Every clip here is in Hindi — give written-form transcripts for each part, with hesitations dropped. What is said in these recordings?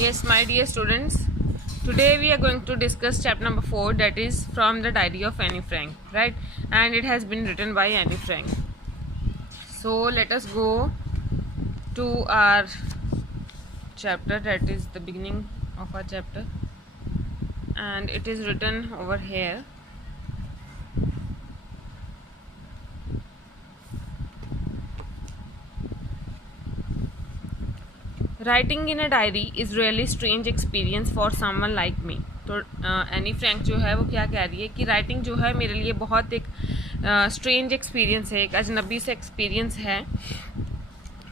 Yes, my dear students, today we are going to discuss chapter number 4, that is from the diary of Anne Frank, right? And it has been written by Anne Frank. So let us go to our chapter, that is the beginning of our chapter, and it is written over here. Writing in a diary is really strange experience for someone like me. तो एनी फ्रैंक जो है वो क्या कह रही है कि राइटिंग जो है मेरे लिए बहुत एक स्ट्रेंज एक्सपीरियंस है, एक अजनबी से एक्सपीरियंस है।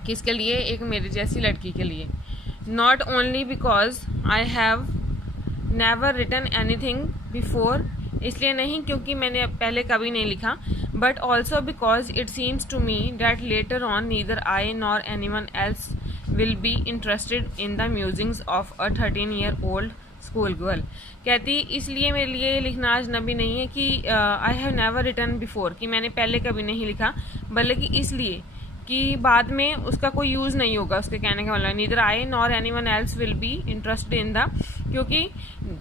किसके लिए? एक मेरी जैसी लड़की के लिए। Not only because I have never written anything before, इसलिए नहीं क्योंकि मैंने पहले कभी नहीं लिखा, but also because it seems to me that later on neither I nor anyone else will be interested in the musings of a 13-year-old school girl। कहती इसलिए मेरे लिए ये लिखना अजनबी नहीं है कि I have never written before, कि मैंने पहले कभी नहीं लिखा, बल्कि इसलिए कि बाद में उसका कोई यूज़ नहीं होगा। उसके कहने का मतलब neither I nor anyone else will be interested in the, क्योंकि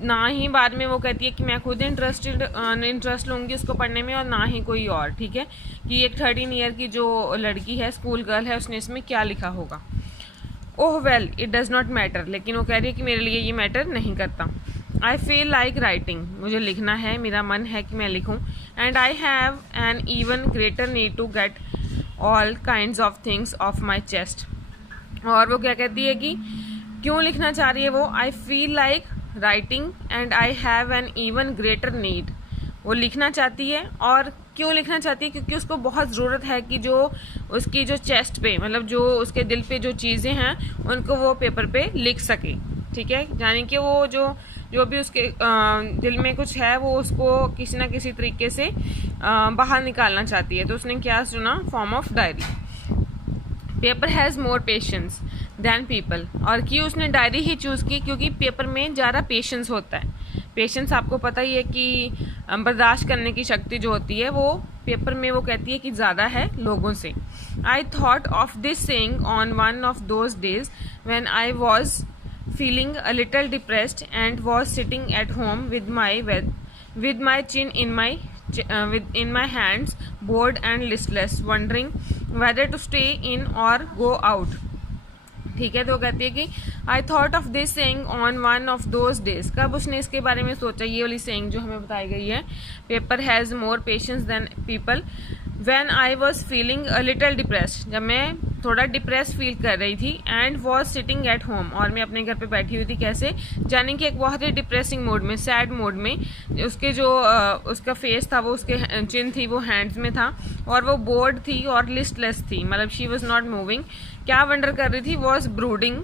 ना ही बाद में वो कहती है कि मैं खुद इंटरेस्ट लूँगी उसको पढ़ने में, और ना ही कोई और। ठीक है, कि एक 13 ईयर की जो लड़की है, स्कूल गर्ल है, उसने इसमें क्या लिखा होगा। ओह well it does not matter, लेकिन वो कह रही है कि मेरे लिए ये मैटर नहीं करता। आई फील लाइक राइटिंग, मुझे लिखना है, मेरा मन है कि मैं लिखूं। And I have an even greater need to get all kinds of things off my chest. और वो क्या कहती है कि क्यों लिखना चाह रही है वो? I feel like writing and I have an even greater need. वो लिखना चाहती है, और क्यों लिखना चाहती है? क्योंकि उसको बहुत ज़रूरत है कि जो उसकी जो चेस्ट पे, मतलब जो उसके दिल पे जो चीज़ें हैं उनको वो पेपर पे लिख सके। ठीक है, यानी कि वो जो भी उसके दिल में कुछ है वो उसको किसी ना किसी तरीके से बाहर निकालना चाहती है। तो उसने क्या चुना? Form of diary. Paper has more patience than people, और क्यों उसने डायरी ही चूज़ की? क्योंकि पेपर में ज़्यादा पेशेंस होता है। पेशेंस आपको पता ही है कि बर्दाश्त करने की शक्ति जो होती है वो पेपर में, वो कहती है कि ज़्यादा है लोगों से। I thought of this saying on one of those days when I was feeling a little depressed and was sitting at home with my chin in my hands, bored and listless, wondering whether to stay in or go out। ठीक है, तो वो कहती है कि I thought of this saying on one of those days. कब उसने इसके बारे में सोचा? ये वाली सेइंग जो हमें बताई गई है, paper has more patience than people when I was feeling a little depressed, जब मैं थोड़ा डिप्रेस फील कर रही थी, and was sitting at home, और मैं अपने घर पे बैठी हुई थी। कैसे? यानी कि एक बहुत ही डिप्रेसिंग मोड में, सैड मोड में। उसके जो उसका फेस था, वो उसके चिन थी, वो हैंड्स में था, और वो बोर्ड थी और लिस्टलेस थी, मतलब शी वॉज नॉट मूविंग। क्या वंडर कर रही थी? वॉज ब्रूडिंग,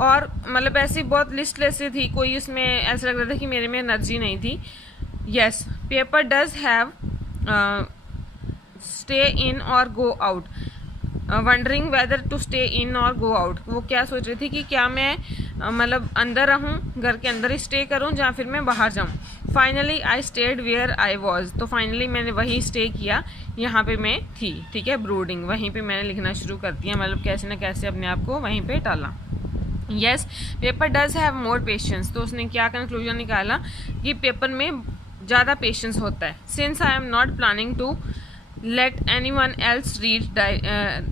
और मतलब ऐसी बहुत लिस्टलेस सी थी, कोई उसमें ऐसा लग रहा था कि मेरे में एनर्जी नहीं थी। Yes, paper does have stay in or go out, wondering whether to stay in or go out. वो क्या सोच रही थी कि क्या मैं मतलब अंदर रहूं, घर के अंदर ही स्टे करूं, या फिर मैं बाहर जाऊं। Finally I stayed where I was, तो फाइनली मैंने वही स्टे किया, यहाँ पे मैं थी। ठीक है, ब्रूडिंग, वहीं पे मैंने लिखना शुरू कर दिया, मतलब कैसे ना कैसे अपने आप को वहीं पे टाला। Yes, paper does have more patience, तो उसने क्या कंक्लूजन निकाला कि पेपर में ज़्यादा पेशेंस होता है। Since I am not planning to let anyone else read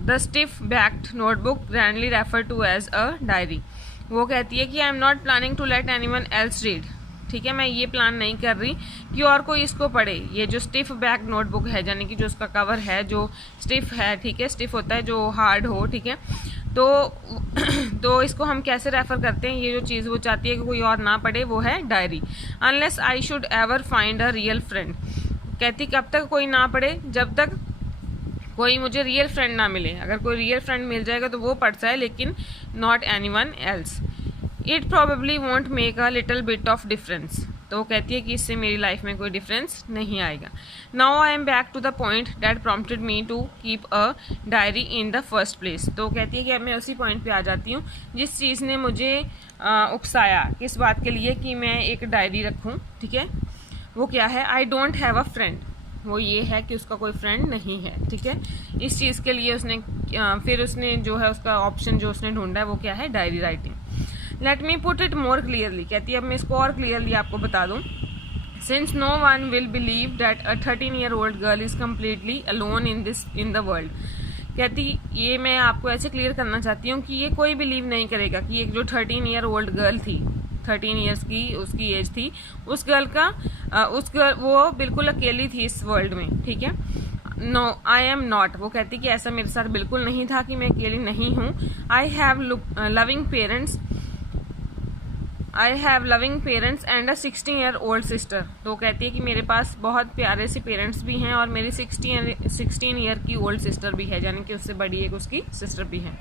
the stiff backed notebook grandly referred to as a diary। वो कहती है कि I am not planning to let anyone else read. ठीक है, मैं ये प्लान नहीं कर रही कि और कोई इसको पढ़े। ये जो स्टिफ बैक नोटबुक है, यानी कि जो उसका कवर है जो स्टिफ है, ठीक है, स्टिफ होता है जो हार्ड हो, ठीक है, तो इसको हम कैसे रेफर करते हैं? ये जो चीज़ वो चाहती है कि कोई और ना पढ़े, वो है diary. Unless I should ever find a real friend, कहती कब तक कोई ना पढ़े? जब तक कोई मुझे रियल फ्रेंड ना मिले। अगर कोई रियल फ्रेंड मिल जाएगा तो वो पढ़ जाए, लेकिन not anyone else. It probably want make a little bit of difference, तो वो कहती है कि इससे मेरी लाइफ में कोई डिफरेंस नहीं आएगा। Now I am back to the point that prompted me to keep a diary in the first place. तो वो कहती है कि अब मैं उसी पॉइंट पे आ जाती हूँ जिस चीज़ ने मुझे उकसाया, किस बात के लिए कि मैं एक डायरी रखूँ। ठीक है, वो क्या है? I don't have a friend, वो ये है कि उसका कोई फ्रेंड नहीं है। ठीक है, इस चीज़ के लिए उसने फिर उसने जो है उसका ऑप्शन जो उसने ढूंढा है वो क्या है? Diary writing. Let me put it more clearly, कहती है अब मैं इसको और क्लियरली आपको बता दूँ। Since no one will believe that a 13-year-old girl is completely alone in the world, कहती ये मैं आपको ऐसे क्लियर करना चाहती हूँ कि ये कोई बिलीव नहीं करेगा कि एक जो 13-year-old गर्ल थी, 13 ईयर्स की उसकी एज थी, उस गर्ल वो बिल्कुल अकेली थी इस वर्ल्ड में, ठीक है। नो आई एम नॉट, वो कहती कि ऐसा मेरे साथ बिल्कुल नहीं था कि मैं अकेली नहीं हूँ। I have loving parents and a 16-year-old sister, तो कहती है कि मेरे पास बहुत प्यारे से पेरेंट्स भी हैं और मेरी 16 ईयर की ओल्ड सिस्टर भी है, यानी कि उससे बड़ी एक उसकी सिस्टर भी है।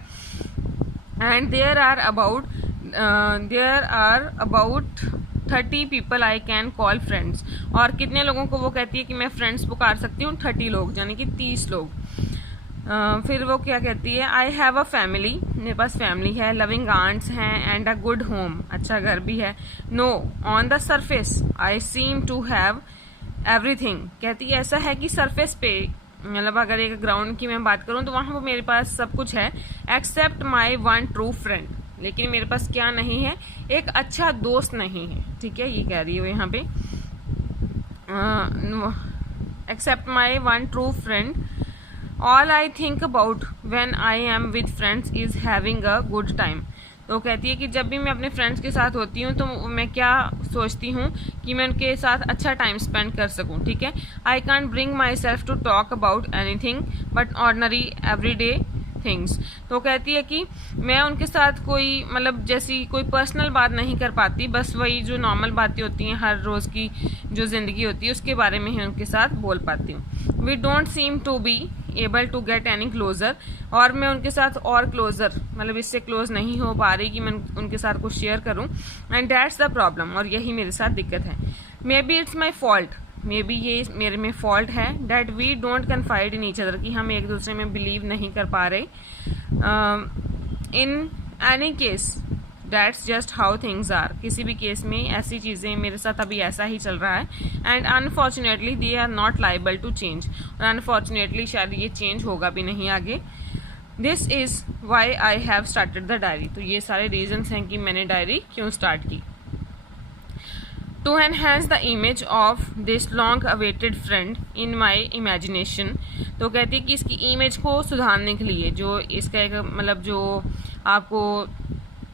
And there are about 30 people I can call friends, और कितने लोगों को वो कहती है कि मैं फ्रेंड्स पुकार सकती हूँ, 30 लोग, यानी कि 30 लोग। फिर वो क्या कहती है, आई हैव अ फैमिली, मेरे पास फैमिली है, लविंग आंट्स हैं एंड अ गुड होम, अच्छा घर भी है। No on the surface I seem to have everything, कहती है ऐसा है कि सरफेस पे, मतलब अगर एक ग्राउंड की मैं बात करूँ तो वहाँ पर मेरे पास सब कुछ है, except my one true friend, लेकिन मेरे पास क्या नहीं है, एक अच्छा दोस्त नहीं है, ठीक है, ये कह रही है यहाँ पे, except my one true friend, all I think about when I am with friends is having a good time, तो कहती है कि जब भी मैं अपने फ्रेंड्स के साथ होती हूँ तो मैं क्या सोचती हूँ कि मैं उनके साथ अच्छा टाइम स्पेंड कर सकूँ, ठीक है। I can't bring myself to talk about anything but ordinary everyday things, तो कहती है कि मैं उनके साथ कोई मतलब जैसी कोई पर्सनल बात नहीं कर पाती, बस वही जो नॉर्मल बातें होती हैं हर रोज़ की जो ज़िंदगी होती है उसके बारे में ही उनके साथ बोल पाती हूँ। We don't seem to be able to get any closer, और मैं उनके साथ और क्लोजर मतलब इससे क्लोज नहीं हो पा रही कि मैं उनके साथ कुछ शेयर करूँ, एंड दैट्स द प्रॉब्लम, और यही मेरे साथ दिक्कत है। Maybe it's my fault, maybe ये मेरे में फॉल्ट है, that we don't confide in each other, कि हम एक दूसरे में बिलीव नहीं कर पा रहे। In any case that's just how things are, किसी भी केस में ऐसी चीज़ें मेरे साथ अभी ऐसा ही चल रहा है, and unfortunately they are not liable to change, और अनफॉर्चुनेटली शायद ये चेंज होगा भी नहीं आगे। This is why I have started the diary, तो ये सारे रीजन्स हैं कि मैंने डायरी क्यों स्टार्ट की। To enhance the image of this long awaited friend in my imagination, तो कहती है कि इसकी इमेज को सुधारने के लिए, जो इसका एक मतलब जो आपको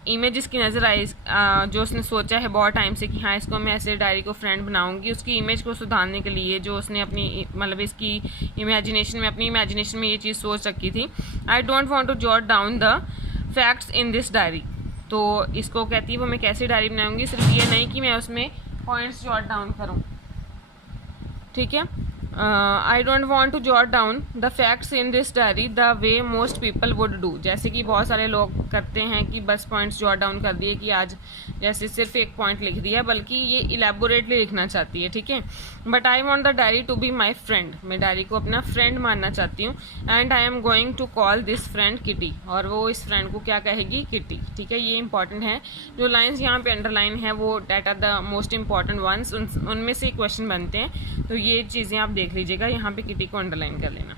इमेज इसकी नज़र आई, जो उसने सोचा है बहुत टाइम से कि हाँ इसको मैं ऐसे डायरी को फ्रेंड बनाऊंगी, उसकी इमेज को सुधारने के लिए जो उसने अपनी मतलब इसकी इमेजिनेशन में, अपनी इमेजिनेशन में ये चीज़ सोच रखी थी। I don't want to jot down the facts in this diary, तो इसको कहती है वो मैं कैसी डायरी बनाऊंगी, सिर्फ ये नहीं कि मैं उसमें पॉइंट्स जॉट डाउन करूँ, ठीक है। I don't want to jot down the facts in this diary the way most people would do, जैसे कि बहुत सारे लोग करते हैं कि बस पॉइंट्स जॉट डाउन कर दिए कि आज जैसे सिर्फ एक पॉइंट लिख दिया, बल्कि ये इलेबोरेटली लिखना चाहती है, ठीक है। But I want the diary to be my friend, मैं डायरी को अपना फ्रेंड मानना चाहती हूँ, and I am going to call this friend Kitty, और वो इस फ्रेंड को क्या कहेगी, किटी, ठीक है। ये इंपॉर्टेंट है, जो लाइन्स यहाँ पे अंडरलाइन है वो date are the most important ones, उनमें से क्वेश्चन बनते हैं, तो ये चीज़ें आप देख लीजिएगा, यहाँ पे किटी को अंडरलाइन कर लेना।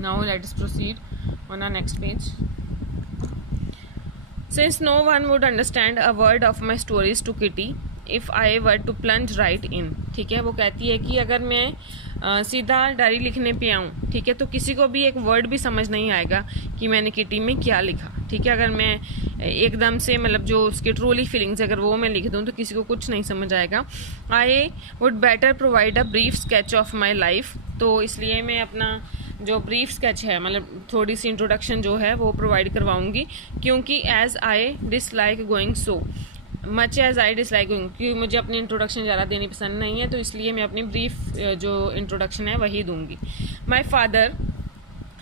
Now let's proceed on our next page. Since no one would understand a word of my stories to Kitty if I were to plunge right in, ठीक है। वो कहती है कि अगर मैं सीधा डायरी लिखने पे आऊँ, ठीक है, तो किसी को भी एक वर्ड भी समझ नहीं आएगा कि मैंने किटी में क्या लिखा, ठीक है। अगर मैं एकदम से मतलब जो उसकी ट्रूली फीलिंग्स अगर वो मैं लिख दूँ तो किसी को कुछ नहीं समझ आएगा। I would better provide a brief sketch of my life, तो इसलिए मैं अपना जो ब्रीफ स्केच है मतलब थोड़ी सी इंट्रोडक्शन जो है वो प्रोवाइड करवाऊंगी, क्योंकि as I dislike going so much as I dislike going, क्योंकि मुझे अपनी इंट्रोडक्शन ज़्यादा देनी पसंद नहीं है, तो इसलिए मैं अपनी ब्रीफ जो इंट्रोडक्शन है वही दूंगी। My father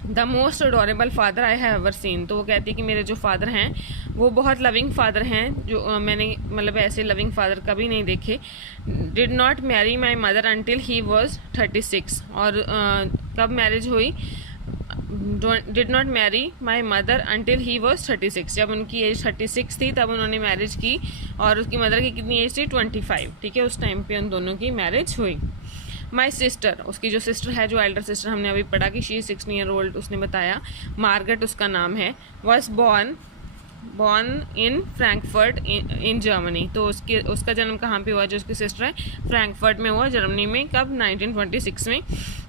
the most adorable father I have ever seen, तो वो कहती है कि मेरे जो फादर हैं वो बहुत लविंग फादर हैं, जो मैंने मतलब ऐसे लविंग फादर कभी नहीं देखे। Did not marry my mother until he was 36, और कब मैरिज हुई, did not marry my mother until he was 36, जब उनकी एज 36 थी तब उन्होंने मैरिज की, और उसकी मदर की कितनी एज थी 25, ठीक है, उस टाइम पे उन दोनों की मैरिज हुई। माई सिस्टर, उसकी जो सिस्टर है, जो एल्डर सिस्टर हमने अभी पढ़ा कि शी 16 ईयर ओल्ड, उसने बताया, मार्गरेट उसका नाम है, was born born in Frankfurt in Germany. तो उसका जन्म कहाँ पे हुआ, जो उसकी सिस्टर है, फ्रैंकफर्ट में हुआ, जर्मनी में। कब? 1926 में।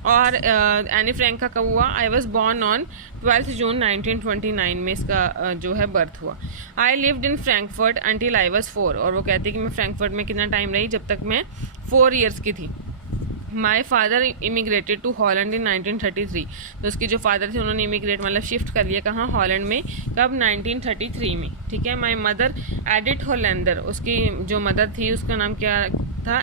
और एनी फ्रैंक का कब हुआ? आई वॉज बॉर्न ऑन 12 जून 1929 में इसका जो है बर्थ हुआ। I lived in Frankfurt until I was 4। और वो कहती है कि मैं फ्रैंकफर्ट में कितना टाइम रही, जब तक मैं 4 ईयर्स की थी। My father immigrated to Holland in 1933। तो उसके जो फादर थे उन्होंने इमिग्रेट मतलब शिफ्ट कर लिया कहाँ? हॉलैंड में। कब? 1933 में। ठीक है। माई मदर एडिथ होलैंडर, उसकी जो मदर थी उसका नाम क्या था?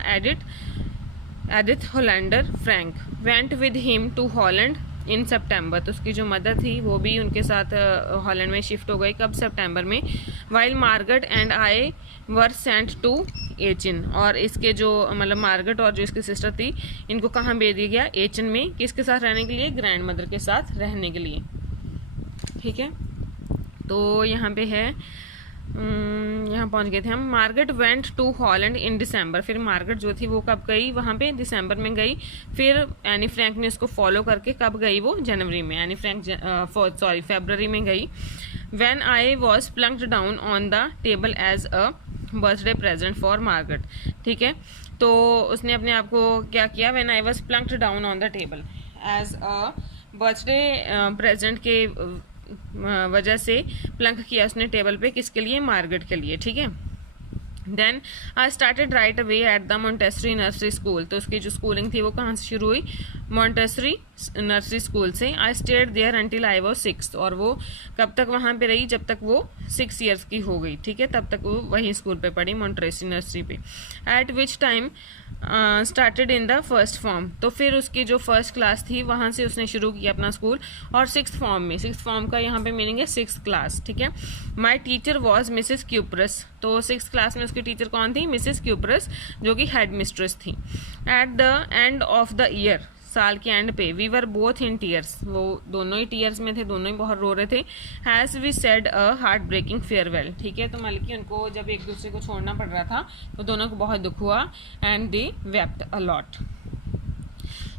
Edith Hollander Frank. Went with him to Holland in September. तो उसकी जो मदर थी वो भी उनके साथ हॉलैंड में शिफ्ट हो गई। कब? सितंबर में। While Margaret and I were sent to Aachen. और इसके जो मतलब मार्गरेट और जो इसकी सिस्टर थी इनको कहाँ भेज दिया गया? एचिन में। किसके साथ रहने के लिए? ग्रैंड मदर के साथ रहने के लिए। ठीक है। तो यहाँ पे है यहाँ पहुँच गए थे हम। मार्गरेट वेंट टू हॉलैंड इन दिसंबर। फिर मार्गरेट जो थी वो कब गई वहाँ पे? दिसंबर में गई। फिर एनी फ्रैंक ने उसको फॉलो करके कब गई वो? जनवरी में। एनी फ्रैंक फरवरी में गई। When I was plunked down on the table as a birthday present for Margaret. ठीक है। तो उसने अपने आप को क्या किया? When I was plunked down on the table as a birthday present के वजह से प्लंक किया उसने टेबल पे। किसके लिए? मार्गरेट के लिए। ठीक है। Then I started right away at the Montessori nursery school. तो उसकी जो स्कूलिंग थी वो कहाँ से शुरू हुई? मॉन्टेसरी नर्सरी स्कूल से। I stayed there until I was 6। और वो कब तक वहाँ पे रही? जब तक वो 6 ईयर्स की हो गई। ठीक है। तब तक वो वही स्कूल पे पढ़ी, मॉन्टेसरी नर्सरी पे। Eight which time started in the first form. तो फिर उसकी जो फर्स्ट क्लास थी वहाँ से उसने शुरू किया अपना स्कूल। और 6th फॉर्म में, 6th फॉर्म का यहाँ पे मीनिंग है 6th क्लास। ठीक है। My teacher was Mrs cuprous. तो 6th क्लास में उसकी टीचर कौन थी? मिसिस क्यूपरस, जो कि हेड मिस्ट्रेस थी। At the end of the year, साल के एंड पे, we were both in tears. वो दोनों ही टीयर्स में थे, दोनों ही बहुत रो रहे थे। Has we said a heartbreaking farewell. ठीक है। तो मतलब कि उनको जब एक दूसरे को छोड़ना पड़ रहा था तो दोनों को बहुत दुख हुआ। And they wept a lot.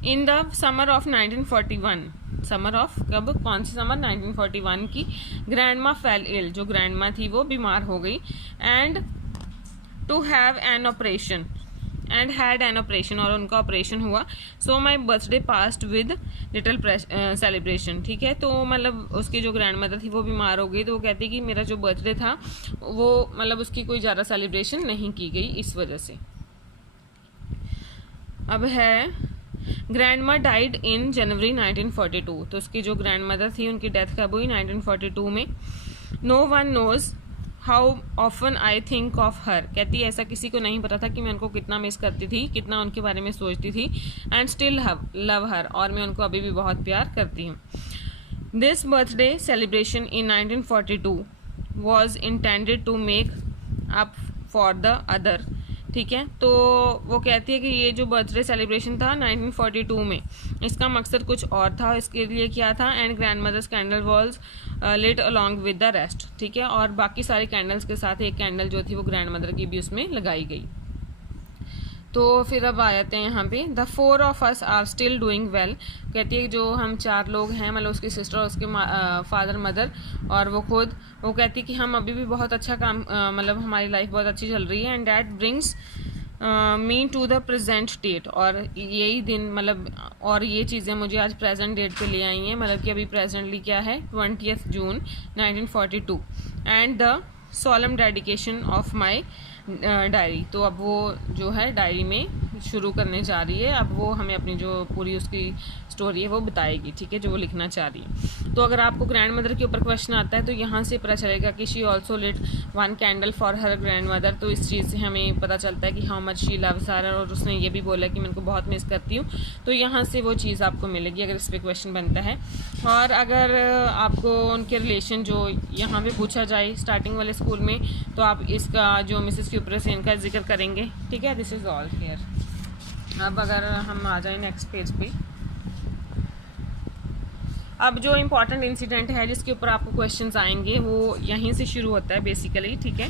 In the summer of 1941, summer of कब? कौन सी समर? 1941 की। ग्रैंड माँ फेल इल। जो ग्रैंड माँ थी वो बीमार हो गई। And to have an operation, and had an operation, और उनका ऑपरेशन हुआ। So my birthday passed with little celebration. ठीक है। तो मतलब उसकी जो ग्रैंड मदर थी वो बीमार हो गई, तो वो कहती कि मेरा जो बर्थडे था वो मतलब उसकी कोई ज़्यादा सेलिब्रेशन नहीं की गई इस वजह से। अब है ग्रैंड माँ डाइड इन जनवरी 1942। तो उसकी जो ग्रैंड मदर थी उनकी डेथ कब हुई? 1942 में। No one knows how often I think of her. कहती है ऐसा किसी को नहीं पता था कि मैं उनको कितना मिस करती थी, कितना उनके बारे में सोचती थी। एंड स्टिल लव हर, और मैं उनको अभी भी बहुत प्यार करती हूँ। This birthday celebration in 1942 was intended to make up for the other. ठीक है। तो वो कहती है कि ये जो बर्थडे सेलिब्रेशन था 1942 में, इसका मकसद कुछ और था। इसके लिए क्या था? And grandmother's candle was lit along with the rest. ठीक है। और बाकी सारी कैंडल्स के साथ एक कैंडल जो थी वो ग्रैंड मदर की भी उसमें लगाई गई। तो फिर अब आ जाते हैं यहाँ पे। The 4 of us are still doing well. कहती है जो हम 4 लोग हैं, मतलब उसकी सिस्टर और उसके फादर मदर और वो खुद, वो कहती है कि हम अभी भी बहुत अच्छा काम मतलब हमारी लाइफ बहुत अच्छी चल रही है। And that brings me to the present date. और यही दिन मतलब और ये चीज़ें मुझे आज प्रेजेंट डेट पे ले आई हैं। मतलब कि अभी प्रेजेंटली क्या है? 20 June 1942 and the solemn dedication of my diary. तो अब वो जो है डायरी में शुरू करने जा रही है। अब वो हमें अपनी जो पूरी उसकी स्टोरी है वो बताएगी। ठीक है। जो वो लिखना चाह रही है। तो अगर आपको ग्रैंड मदर के ऊपर क्वेश्चन आता है तो यहाँ से पता चलेगा कि she also lit 1 candle for her grandmother. तो इस चीज़ से हमें पता चलता है कि how much she loves her, और उसने ये भी बोला कि मैं उनको बहुत मिस करती हूँ। तो यहाँ से वो चीज़ आपको मिलेगी अगर इस पर क्वेश्चन बनता है। और अगर आपको उनके रिलेशन जो यहाँ पे पूछा जाए स्टार्टिंग वाले स्कूल में, तो आप इसका जो मिसेस क्यूपरस है इनका जिक्र करेंगे। ठीक है। This is all here. अब अगर हम आ जाए नेक्स्ट पेज पे, अब जो इम्पॉर्टेंट इंसिडेंट है जिसके ऊपर आपको क्वेश्चंस आएंगे वो यहीं से शुरू होता है बेसिकली। ठीक है।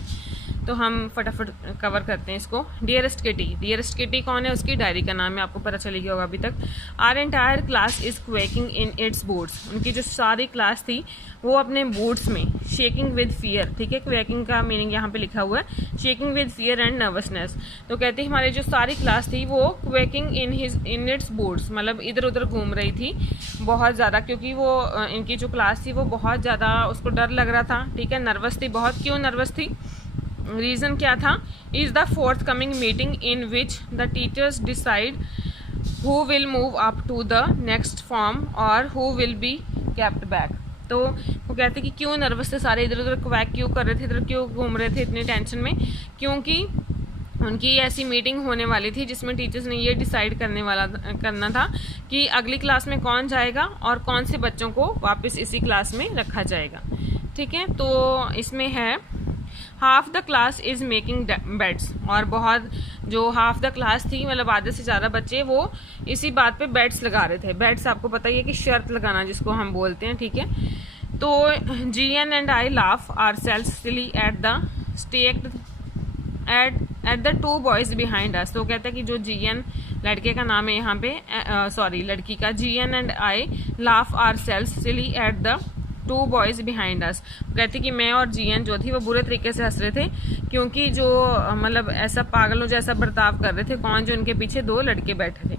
तो हम फटाफट कवर करते हैं इसको। डियरेस्ट किटी, डियरेस्ट किटी कौन है, उसकी डायरी का नाम है, आपको पता चली गया होगा अभी तक। Our entire class is quaking in its boots, उनकी जो सारी क्लास थी वो अपने बूट्स में शेकिंग विद फियर, ठीक है, क्वेकिंग का मीनिंग यहाँ पे लिखा हुआ है, shaking with fear and nervousness. तो कहते हैं हमारी जो सारी क्लास थी वो क्वेकिंग इन इट्स बूट्स, मतलब इधर उधर घूम रही थी बहुत ज़्यादा, क्योंकि वो इनकी जो क्लास थी वो बहुत ज़्यादा उसको डर लग रहा था, ठीक है, नर्वस थी बहुत। क्यों नर्वस थी, रीज़न क्या था, is the forthcoming meeting in which the teachers decide who will move up to the next form or who will be kept back. तो वो कहते कि क्यों नर्वस थे सारे, इधर उधर क्वैक क्यों कर रहे थे, इधर क्यों घूम रहे थे इतनी टेंशन में, क्योंकि उनकी ऐसी मीटिंग होने वाली थी जिसमें टीचर्स ने ये डिसाइड करना था कि अगली क्लास में कौन जाएगा और कौन से बच्चों को वापस इसी क्लास में रखा जाएगा, ठीक है। तो इसमें है half the class is making beds, और बहुत जो हाफ द क्लास थी मतलब आधे से ज़्यादा बच्चे वो इसी बात पे बेड्स लगा रहे थे। बेड्स आपको पता ही है कि शर्त लगाना जिसको हम बोलते हैं, ठीक है। तो GN and I laugh are sales silly at the stacked at the two boys behind us. तो कहते हैं कि जो जीएन लड़के का नाम है यहाँ पे, सॉरी लड़की का, GN and I laugh are sales silly at the two boys behind us. कहते कि मैं और जीएन जो थी वो बुरे तरीके से हंस रहे थे, क्योंकि जो मतलब ऐसा पागलों जैसा बर्ताव कर रहे थे कौन, जो उनके पीछे दो लड़के बैठे थे,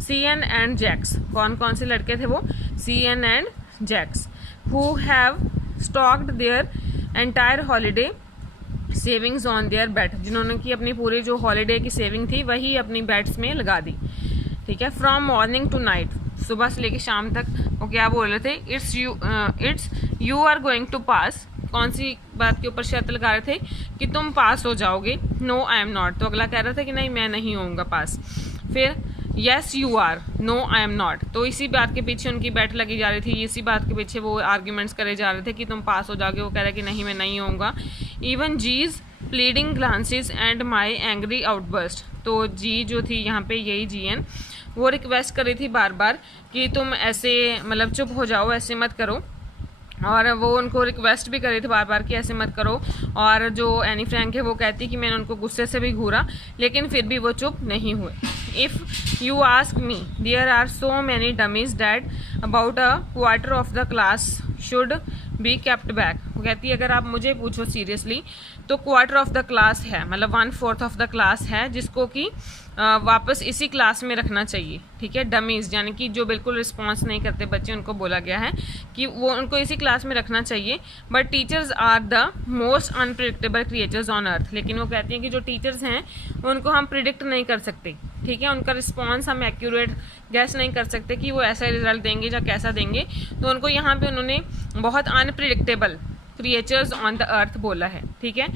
सीएन एंड जैक्स। कौन कौन से लड़के थे वो, CN and Jacques, who have stocked their entire holiday savings on their bed, जिन्होंने की अपनी पूरी जो हॉलीडे की सेविंग थी वही अपनी बेड्स में लगा दी, ठीक है। फ्रॉम मॉर्निंग टू नाइट, सुबह से लेके शाम तक वो क्या बोल रहे थे, it's you are going to pass, कौन सी बात के ऊपर शर्त लगा रहे थे कि तुम पास हो जाओगे, नो आई एम नॉट, तो अगला कह रहा था कि नहीं मैं नहीं होऊंगा पास। फिर yes you are, no I am not, तो इसी बात के पीछे उनकी बैठ लगी जा रही थी, इसी बात के पीछे वो आर्ग्यूमेंट्स करे जा रहे थे कि तुम पास हो जाओगे, वो कह रहा है कि नहीं मैं नहीं होऊंगा। Even G's pleading glances and my angry outburst, तो जी जो थी यहाँ पे यही जीएन, वो रिक्वेस्ट कर रही थी बार बार कि तुम ऐसे मतलब चुप हो जाओ, ऐसे मत करो, और वो उनको रिक्वेस्ट भी कर रही थी बार बार कि ऐसे मत करो। और जो एनी फ्रैंक है वो कहती कि मैंने उनको गुस्से से भी घूरा लेकिन फिर भी वो चुप नहीं हुए। If you ask me there are so many dummies that about a quarter of the class should be kept back. वो कहती है अगर आप मुझे पूछो सीरियसली तो क्वार्टर ऑफ द क्लास है, मतलब 1/4 ऑफ द क्लास है जिसको कि वापस इसी क्लास में रखना चाहिए, ठीक है। डमीज यानी कि जो बिल्कुल रिस्पॉन्स नहीं करते बच्चे, उनको बोला गया है कि वो उनको इसी क्लास में रखना चाहिए। But teachers are the most unpredictable creatures on earth, लेकिन वो कहती हैं कि जो टीचर्स हैं उनको हम प्रिडिक्ट नहीं कर सकते, ठीक है, उनका रिस्पॉन्स हम एक्यूरेट गैस नहीं कर सकते कि वो ऐसा रिजल्ट देंगे या कैसा देंगे। तो उनको यहाँ पे उन्होंने बहुत unpredictable creatures on the earth बोला है, ठीक है।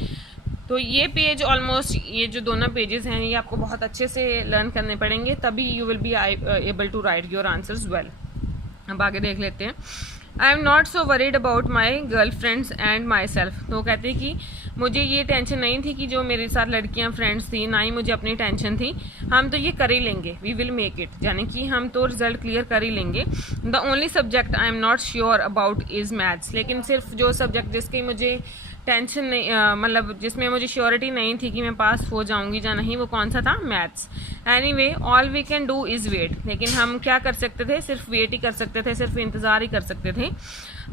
तो ये पेज ऑलमोस्ट, ये जो दोनों पेजेस हैं ये आपको बहुत अच्छे से लर्न करने पड़ेंगे, तभी you will be able to write your answers well. अब आगे देख लेते हैं। I am not so worried about my girlfriends and myself. तो कहते हैं कि मुझे ये टेंशन नहीं थी कि जो मेरे साथ लड़कियां फ्रेंड्स थी, ना ही मुझे अपनी टेंशन थी, हम तो ये कर ही लेंगे, वी विल मेक इट, यानी कि हम तो रिजल्ट क्लियर कर ही लेंगे। The only subject I am not sure about is maths, लेकिन सिर्फ जो सब्जेक्ट जिसकी मुझे टेंशन नहीं, मतलब जिसमें मुझे श्योरिटी नहीं थी कि मैं पास हो जाऊंगी या नहीं, वो कौन सा था, maths. Anyway all we can do is wait, लेकिन हम क्या कर सकते थे, सिर्फ वेट ही कर सकते थे, सिर्फ इंतज़ार ही कर सकते थे।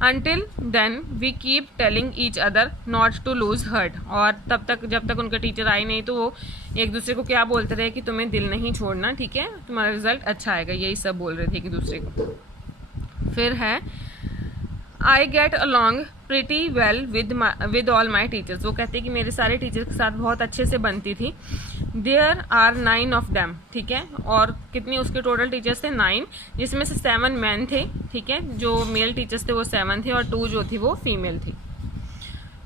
Until then we keep telling each other not to lose heart, और तब तक जब तक उनके टीचर आए नहीं तो वो एक दूसरे को क्या बोलते रहे कि तुम्हें दिल नहीं छोड़ना, ठीक है, तुम्हारा रिजल्ट अच्छा आएगा, यही सब बोल रहे थे एक दूसरे को। फिर है I get along pretty well with all my teachers. वो कहते हैं कि मेरे सारे टीचर्स के साथ बहुत अच्छे से बनती थी। देयर आर 9 ऑफ देम, ठीक है, और कितनी उसके टोटल टीचर्स थे 9, जिसमें से 7 मैन थे, ठीक है, जो मेल टीचर्स थे वो 7 थे और 2 जो थी वो फीमेल थी।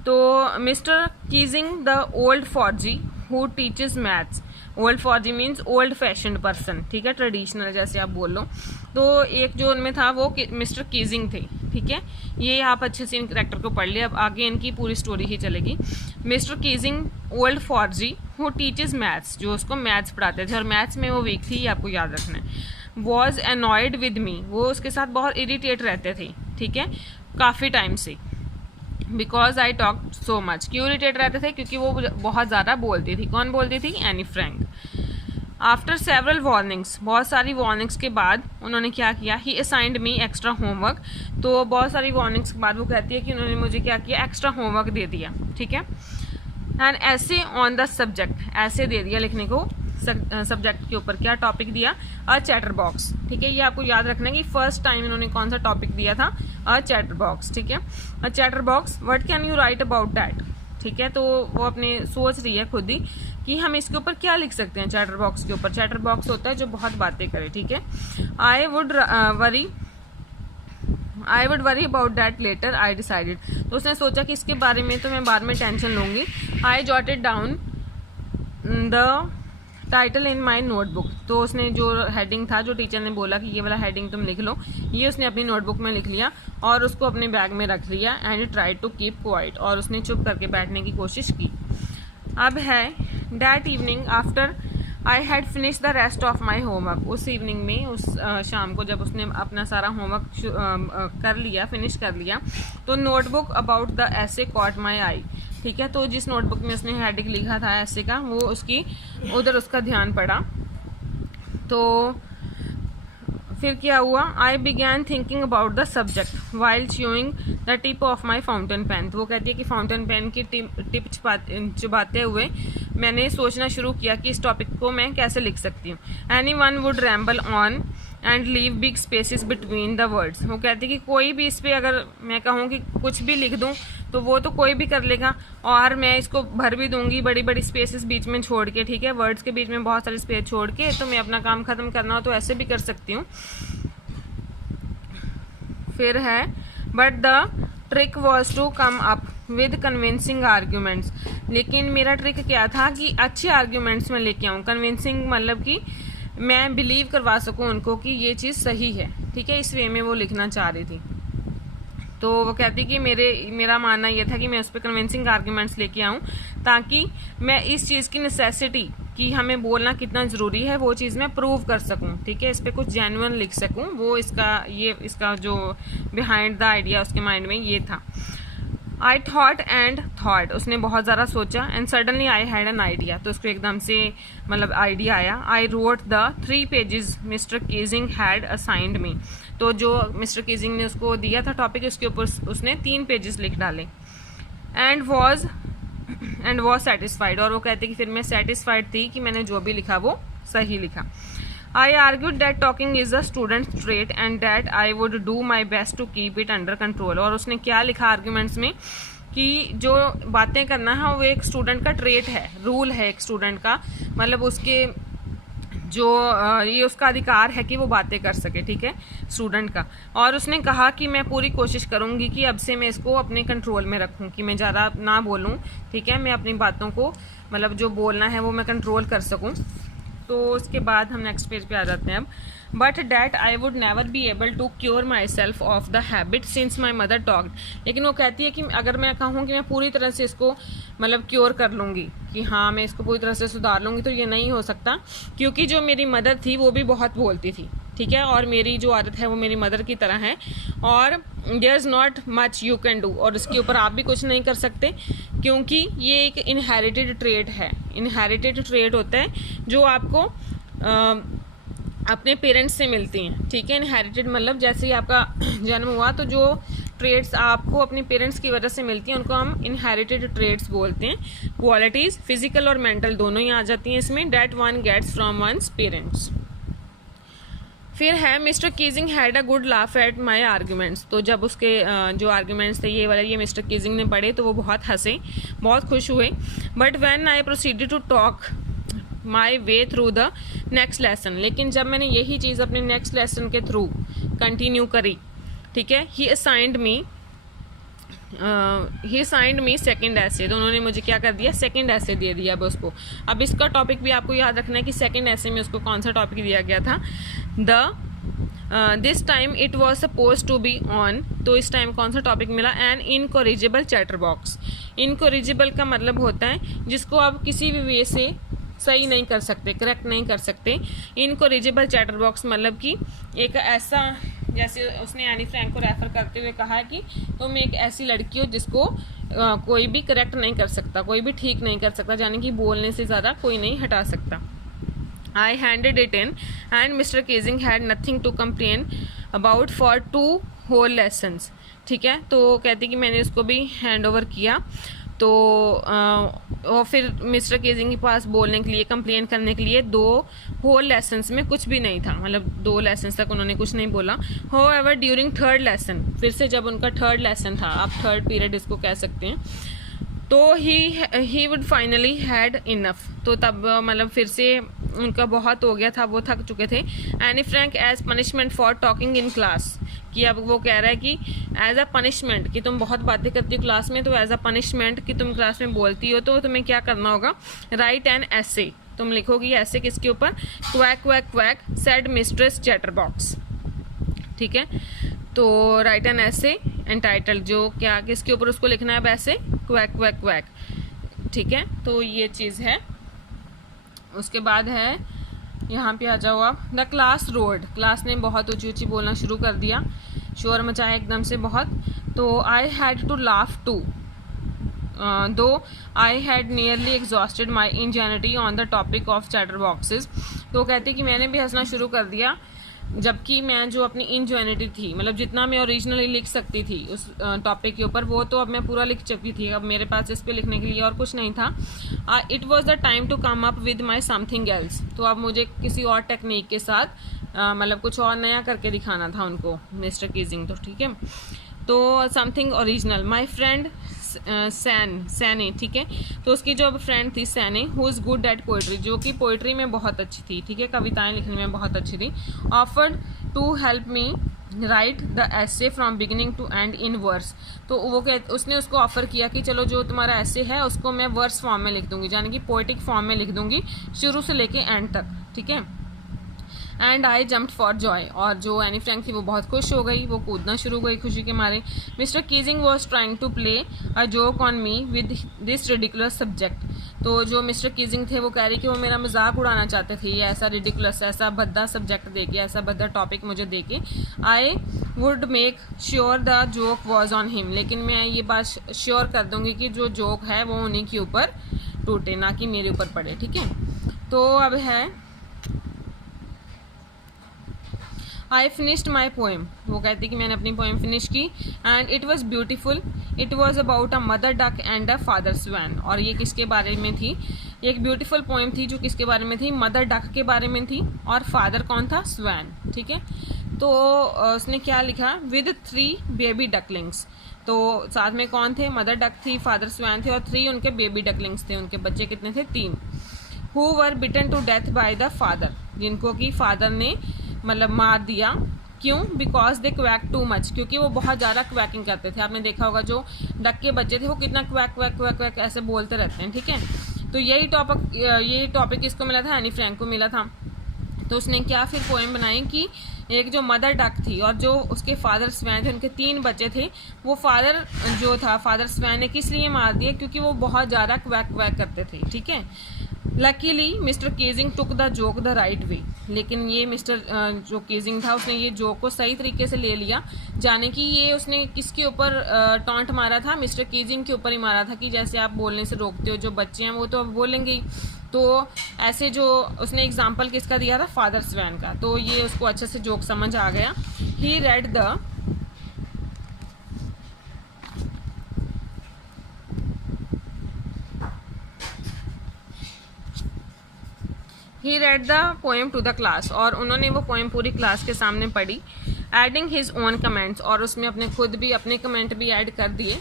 तो mister Keesing the old fogey who teaches maths, old fogey means old fashioned person, ठीक है, ट्रेडिशनल जैसे आप बोल लो। तो एक जो उनमें था वो मिस्टर कीजिंग थे, ठीक है, ये आप अच्छे से इन करेक्टर को पढ़ लिया, अब आगे इनकी पूरी स्टोरी ही चलेगी। Mister Keesing old fogey who teaches maths, जो उसको मैथ्स पढ़ाते थे और मैथ्स में वो वीक थी, ये आपको याद रखना है। वॉज एनॉयड विद मी, वो उसके साथ बहुत इरिटेट रहते थे, ठीक है, काफ़ी टाइम से। Because I talk so much. क्यों इरिटेट रहते थे? क्योंकि वो बहुत ज़्यादा बोलती थी। कौन बोलती थी? Anne Frank. After several warnings, बहुत सारी वार्निंग्स के बाद उन्होंने क्या किया? ही असाइंड मी एक्स्ट्रा होमवर्क। तो बहुत सारी वार्निंग्स के बाद वो कहती है कि उन्होंने मुझे क्या किया? एक्स्ट्रा होमवर्क दे दिया। ठीक है। एंड ऐसे ऑन द सब्जेक्ट, ऐसे दे दिया लिखने को, सब्जेक्ट के ऊपर। क्या टॉपिक दिया? अ चैटर बॉक्स। ठीक है, ये आपको याद रखना है कि फर्स्ट टाइम इन्होंने कौन सा टॉपिक दिया था? A chatterbox. ठीक है, a chatterbox, what can you write about that? ठीक है, तो वो अपने सोच रही है खुद ही कि हम इसके ऊपर क्या लिख सकते हैं चैटर बॉक्स के ऊपर। चैटर बॉक्स होता है जो बहुत बातें करे। ठीक है, I would worry about that later I decided. तो उसने सोचा कि इसके बारे में तो मैं बाद में टेंशन लूंगी। आई jotted down the title in my notebook. तो उसने जो हेडिंग था, जो टीचर ने बोला कि ये वाला हेडिंग तुम लिख लो, ये उसने अपनी नोटबुक में लिख लिया और उसको अपने बैग में रख लिया। And try to keep quiet, और उसने चुप करके बैठने की कोशिश की। अब है that evening after I had finish the rest of my homework. उस इवनिंग में, उस शाम को जब उसने अपना सारा होमवर्क कर लिया, फिनिश कर लिया, तो नोटबुक अबाउट द ऐसे कॉट माई आई। ठीक है, तो जिस नोटबुक में उसने हेडिंग लिखा था ऐसे का, वो उधर उसका ध्यान पड़ा। तो फिर क्या हुआ? I began thinking about the subject while chewing the tip of my fountain pen. तो वो कहती है कि फाउंटेन पेन की टिप चबाते हुए मैंने सोचना शुरू किया कि इस टॉपिक को मैं कैसे लिख सकती हूँ। Anyone would ramble on and leave big spaces between the words. वो कहती है कि कोई भी इस पर अगर मैं कहूँ कि कुछ भी लिख दूँ तो वो तो कोई भी कर लेगा, और मैं इसको भर भी दूंगी बड़ी बड़ी स्पेसेस बीच में छोड़ के। ठीक है, वर्ड्स के बीच में बहुत सारी स्पेस छोड़ के, तो मैं अपना काम खत्म करना हो तो ऐसे भी कर सकती हूँ। फिर है but the trick was to come up with convincing arguments. लेकिन मेरा ट्रिक क्या था कि अच्छे आर्ग्यूमेंट्स में लेके आऊँ। कन्विंसिंग मतलब कि मैं बिलीव करवा सकूँ उनको कि ये चीज़ सही है। ठीक है, इस वे में वो लिखना चाह रही थी। तो वो कहती कि मेरा मानना ये था कि मैं उस पर कन्विंसिंग आर्ग्यूमेंट्स लेके आऊँ, ताकि मैं इस चीज़ की नेसेसिटी कि हमें बोलना कितना ज़रूरी है वो चीज़ मैं प्रूव कर सकूँ। ठीक है, इस पर कुछ जेन्युइन लिख सकूँ। वो इसका जो बिहाइंड द आइडिया उसके माइंड में ये था। आई थॉट एंड थॉट, उसने बहुत ज़्यादा सोचा। And suddenly I had an idea, तो उसको एकदम से मतलब आइडिया आया। I wrote the 3 pages mister Keesing had assigned me. तो जो मिस्टर कीजिंग ने उसको दिया था टॉपिक, उसके ऊपर उसने 3 पेजेस लिख डाले। एंड वॉज सेटिस्फाइड, और वो कहते कि फिर मैं सेटिस्फाइड थी कि मैंने जो भी लिखा वो सही लिखा। I argued that talking is a student trait and that I would do my best to keep it under control. और उसने क्या लिखा आर्ग्यूमेंट्स में कि जो बातें करना है वो एक स्टूडेंट का ट्रेट है, रूल है एक स्टूडेंट का, मतलब उसके जो ये उसका अधिकार है कि वो बातें कर सके। ठीक है, स्टूडेंट का। और उसने कहा कि मैं पूरी कोशिश करूंगी कि अब से मैं इसको अपने कंट्रोल में रखूं, कि मैं ज़्यादा ना बोलूं। ठीक है, मैं अपनी बातों को मतलब जो बोलना है वो मैं कंट्रोल कर सकूं। तो उसके बाद हम नेक्स्ट पेज पे आ जाते हैं अब। But that I would never be able to cure myself of the habit since my mother talked. लेकिन वो कहती है कि अगर मैं कहूँ कि मैं पूरी तरह से इसको मतलब क्योर कर लूँगी, कि हाँ मैं इसको पूरी तरह से सुधार लूँगी, तो ये नहीं हो सकता, क्योंकि जो मेरी मदर थी वो भी बहुत बोलती थी। ठीक है, और मेरी जो आदत है वो मेरी मदर की तरह है, और there is not much you can do, और इसके ऊपर आप भी कुछ नहीं कर सकते, क्योंकि ये एक इनहेरिटेड ट्रेट है। इनहेरिटेड ट्रेट होता है जो आपको अपने पेरेंट्स से मिलती हैं। ठीक है, इनहेरिटेड मतलब जैसे ही आपका जन्म हुआ तो जो ट्रेड्स आपको अपने पेरेंट्स की वजह से मिलती हैं उनको हम इनहेरिटेड ट्रेड्स बोलते हैं। क्वालिटीज़ फिजिकल और मेंटल दोनों ही आ जाती हैं इसमें। That one gets from one's parents. फिर है Mr Keesing had a good laugh at my arguments. तो जब उसके जो आर्ग्यूमेंट्स थे ये वाले, ये मिस्टर कीजिंग ने पढ़े तो वो बहुत हंसे, बहुत खुश हुए। But when I proceeded to talk my way through the next lesson, लेकिन जब मैंने यही चीज़ अपने नेक्स्ट लेसन के थ्रू कंटिन्यू करी, ठीक है, ही असाइंड मी सेकंड ऐसे। तो उन्होंने मुझे क्या कर दिया? सेकंड ऐसे दे दिया अब उसको। अब इसका टॉपिक भी आपको याद रखना है कि सेकंड ऐसे में उसको कौन सा टॉपिक दिया गया था। This time it was supposed to be on. तो इस टाइम कौन सा टॉपिक मिला? An incorrigible chatterbox. Incorrigible का मतलब होता है जिसको आप किसी भी वे से सही नहीं कर सकते, करेक्ट नहीं कर सकते। इनकोरिजिबल चैटर बॉक्स मतलब कि एक ऐसा जैसे उसने एनी फ्रैंक को रेफर करते हुए कहा है कि तुम एक ऐसी लड़की हो जिसको कोई भी करेक्ट नहीं कर सकता, कोई भी ठीक नहीं कर सकता, यानी कि बोलने से ज़्यादा कोई नहीं हटा सकता। I handed it in and Mr. Casing had nothing to complain about for 2 whole lessons। ठीक है, तो कहती कि मैंने उसको भी हैंड ओवर किया, तो और फिर मिस्टर केजिंग के पास बोलने के लिए, कंप्लेन करने के लिए 2 होल लेसन्स में कुछ भी नहीं था, मतलब 2 लेसन्स तक उन्होंने कुछ नहीं बोला। होवेवर ड्यूरिंग 3rd लेसन, फिर से जब उनका 3rd लेसन था, आप 3rd पीरियड इसको कह सकते हैं, तो he would finally had enough, तो तब मतलब फिर से उनका बहुत हो गया था, वो थक चुके थे। Anne Frank as punishment for talking in class, कि अब वो कह रहा है कि एज अ पनिशमेंट, कि तुम बहुत बातें करती हो क्लास में, तो एज अ पनिशमेंट कि तुम क्लास में बोलती हो, तो तुम्हें क्या करना होगा, राइट एन ऐसे, तुम लिखोगी ऐसे किसके ऊपर, quack quack quack said mistress chatterbox. ठीक है, तो राइट एन ऐसे एंटाइटल्ड, जो क्या किसके ऊपर उसको लिखना है, वैसे क्वैक क्वैक क्वैक। ठीक है, तो ये चीज़ है। उसके बाद है, यहाँ पे आ जाओ आप, द क्लास रोड, क्लास ने बहुत ऊंची ऊंची बोलना शुरू कर दिया, शोर मचाया एकदम से बहुत। तो I had to laugh though I had nearly exhausted my ingenuity on the topic of chatterboxes बॉक्सेस। तो कहते कि मैंने भी हंसना शुरू कर दिया, जबकि मैं जो अपनी इंजेनिटी थी, मतलब जितना मैं ओरिजिनली लिख सकती थी उस टॉपिक के ऊपर, वो तो अब मैं पूरा लिख चुकी थी, अब मेरे पास इस पे लिखने के लिए और कुछ नहीं था। It was the time to come up with my something else, तो अब मुझे किसी और टेक्निक के साथ मतलब कुछ और नया करके दिखाना था उनको, मिस्टर कीजिंग। तो ठीक है, तो something original. My friend Saini, ठीक है, तो उसकी जो अब फ्रेंड थी Saini, who is good at poetry, जो कि पोइट्री में बहुत अच्छी थी, ठीक है, कविताएं लिखने में बहुत अच्छी थी। Offered to help me write the essay from beginning to end in verse, तो वो उसने उसको ऑफर किया कि चलो जो तुम्हारा ऐसे है उसको मैं वर्स फॉर्म में लिख दूंगी, यानी कि पोइटिक फॉर्म में लिख दूंगी, शुरू से लेके एंड तक। ठीक है, and I jumped for Joy, और जो एनी फ्रैंक थी वो बहुत खुश हो गई, वो कूदना शुरू हो गई खुशी के मारे। Mr Keesing was trying to play a joke on me with this ridiculous subject, तो जो मिस्टर कीजिंग थे वो कह रही कि वो मेरा मजाक उड़ाना चाहते थे, ये ऐसा रिडिकुलस, ऐसा भद्दा सब्जेक्ट देके, ऐसा भद्दा टॉपिक मुझे देके। I would make sure the joke was on him, लेकिन मैं ये बात श्योर कर दूंगी कि जो जोक है वो उन्हीं के ऊपर टूटे, ना कि मेरे ऊपर पड़े। ठीक है, तो अब है आई फिनिश्ड माई पोएम, वो कहती कि मैंने अपनी पोएम फिनिश की, and it was beautiful, it was about a mother duck and a father swan, और ये किसके बारे में थी, एक ब्यूटीफुल पोएम थी जो किसके बारे में थी, मदर डक के बारे में थी, और फादर कौन था, स्वैन। ठीक है, तो उसने क्या लिखा, विद 3 बेबी डकलिंग्स, तो साथ में कौन थे, मदर डक थी, फादर स्वैन थे, और 3 उनके बेबी डकलिंग्स थे, उनके बच्चे कितने थे, 3। Who were beaten to death by the father, जिनको कि फादर ने मतलब मार दिया, क्यों, because they quack too much, क्योंकि वो बहुत ज़्यादा क्वैकिंग करते थे। आपने देखा होगा जो डक के बच्चे थे वो कितना क्वैक क्वैक क्वैक क्वैक ऐसे बोलते रहते हैं। ठीक है, तो यही टॉपिक किसको मिला था, एनी फ्रैंक को मिला था। तो उसने क्या फिर पोएम बनाई कि एक जो मदर डक थी और जो उसके फादर स्वैन थे, उनके 3 बच्चे थे, वो फादर जो था, फादर स्वैन ने किस लिए मार दिया, क्योंकि वो बहुत ज़्यादा क्वैक क्वैक करते थे। ठीक है, luckily mister Keesing took the joke the right way, लेकिन ये मिस्टर जो केजिंग था उसने ये जोक को सही तरीके से ले लिया, जाने कि ये उसने किसके ऊपर टॉन्ट मारा था, मिस्टर केजिंग के ऊपर ही मारा था, कि जैसे आप बोलने से रोकते हो, जो बच्चे हैं वो तो अब बोलेंगे ही, तो ऐसे जो उसने एग्जाम्पल किसका दिया था, फादर स्वैन का, तो ये उसको अच्छे से जोक समझ आ गया। He read the poem to the class, और उन्होंने वो पोएम पूरी क्लास के सामने पढ़ी, एडिंग हिज ओन कमेंट्स, और उसमें अपने कमेंट भी ऐड कर दिए,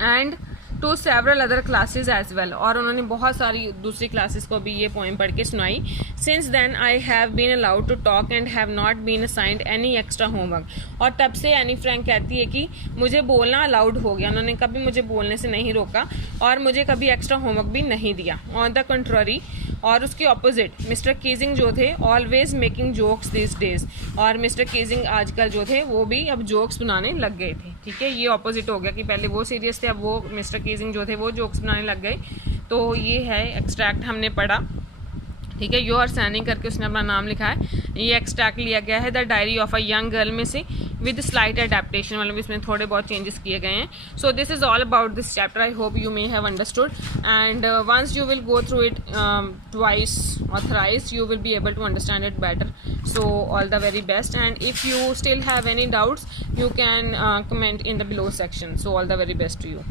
and to several other classes as well, और उन्होंने बहुत सारी दूसरी क्लासेस को भी ये पोएम पढ़ के सुनाई। Since then I have been allowed to talk and have not been assigned any extra homework, और तब से एनी फ्रैंक कहती है कि मुझे बोलना अलाउड हो गया, उन्होंने कभी मुझे बोलने से नहीं रोका और मुझे कभी एक्स्ट्रा होमवर्क भी नहीं दिया। ऑन द कंट्ररी, और उसके ऑपोजिट मिस्टर कीजिंग जो थे, always making jokes this days, और मिस्टर कीजिंग आजकल जो थे वो भी अब जोक्स बनाने लग गए थे। ठीक है, ये ऑपोजिट हो गया कि पहले वो सीरियस थे, अब वो मिस्टर कीजिंग जो थे वो जोक्स बनाने लग गए। तो ये है एक्सट्रैक्ट हमने पढ़ा। ठीक है, योर सैनी करके उसने अपना नाम लिखा है। ये एक्सट्रैक्ट लिया गया है the diary of a young girl में से विद स्लाइट अडेप्टेशन, मतलब इसमें थोड़े बहुत चेंजेस किए गए हैं. So this is all about this chapter. I hope you may have understood and once you will go through it twice or thrice you will be able to understand it better. So all the very best, and if you still have any doubts you can comment in the below section. So all the very best to you.